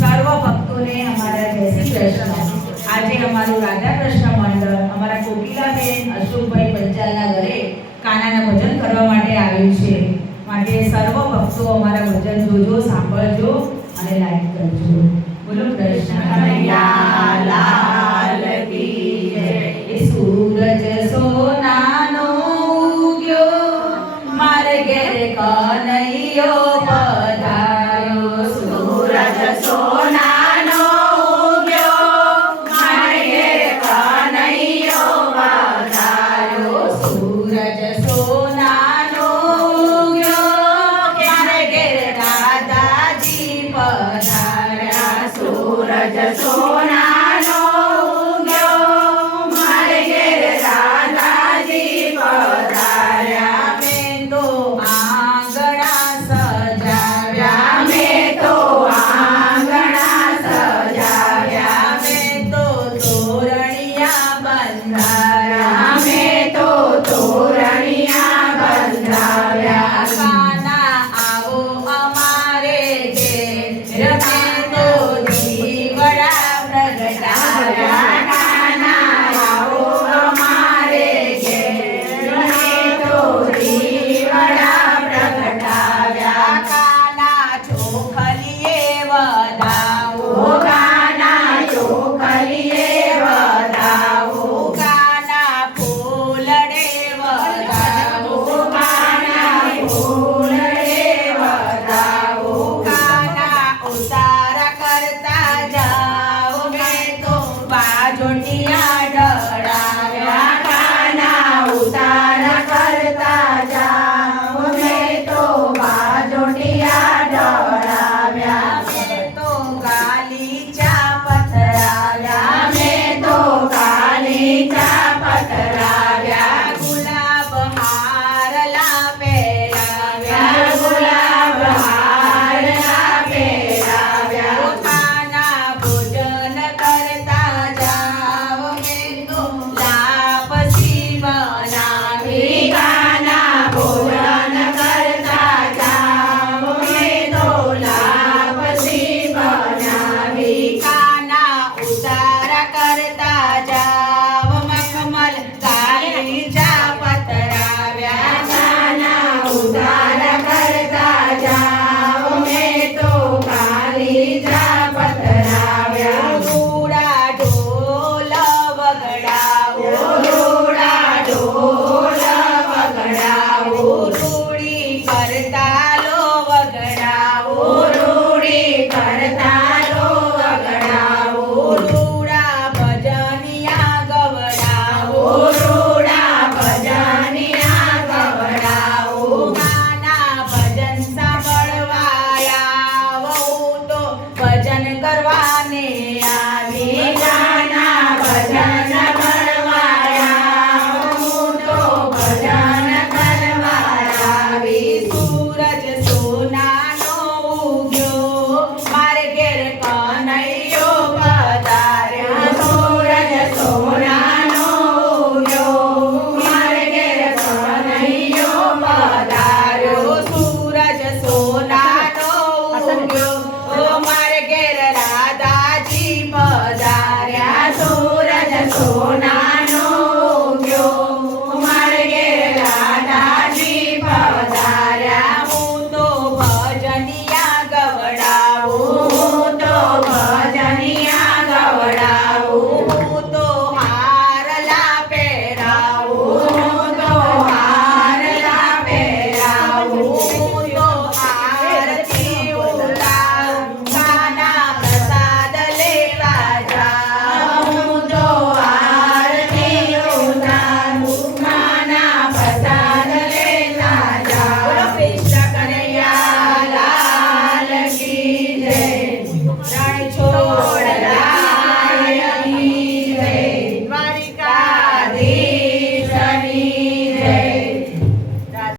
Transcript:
સર્વ ભક્તોને અમારા જય શ્રી કૃષ્ણ. આજે અમારું રાધા કૃષ્ણ મંડળ અમારા કોકિલાબેન અશોકભાઈ પંચાલના ઘરે કાનાના ભજન કરવા માટે આવ્યું છે. માટે સર્વ ભક્તો અમારા ભજન જોજો, સાંભળજો અને લાઈક કરજો. બોલો કૃષ્ણ કનૈયા લાલ કી જય. સૂરજ સોનાનો ઉગ્યો મારે ઘેર કનૈયો પધાર્યો. સૂરજ સોનાનો ઉગ્યો મારે ઘેર કનૈયો પધાર્યો. સૂરજ સોનાનો ઉગ્યો મારે ઘેર દાદાજી પધાર્યા. સૂરજ સોનાનો ઉગ્યો મારે ઘેર દાદાજી પધાર્યા. મેં તો આંગણા સજાવ્યા, મેં તો આંગણા સજાવ્યા, મેં તો તોરણિયા બંધાવ્યા, મેં તો તોરણિયા બંધાવ્યા. કાના આવો અમારે ઘેર, મેં તો દીવડા પ્રગટાવ્યા. કાના આવો અમારે ઘેર, મેં તો દીવડા પ્રગટાવ્યા. કાના ચોખલીએ વધાવો, કાના ચોખલીએ વધાવો, કાના ફૂલડે વધાવો, કાના ફૂલડે વધાવો. કાના ઉતારા કરતા જાઓ, મેં તો બાજોટિયા ઢળાવ્યા. કાના ઉતારા કરતા જાઓ, મેં તો બાજોટિયા ઢળાવ્યા. મેં તો ગાલીચા પથરાવ્યા, મેં તો ગાલીચા પથરાવ્યા. ગુલાબ હારલા પહેરાવ્યા, ગુલાબ હારલા પહેરાવ્યા. કાના ભોજન કરતા જાઓ, મેં તો લાપસી બનાવી. કાના ભોજન કરતા જાઓ, મેં તો લાપસી બનાવી. કાના ઉતારા કરતા જાઓ, મખમલ ગાલીચા પથરાવ્યા. કાના ઉતારા કરતા જાઓ, મેં તો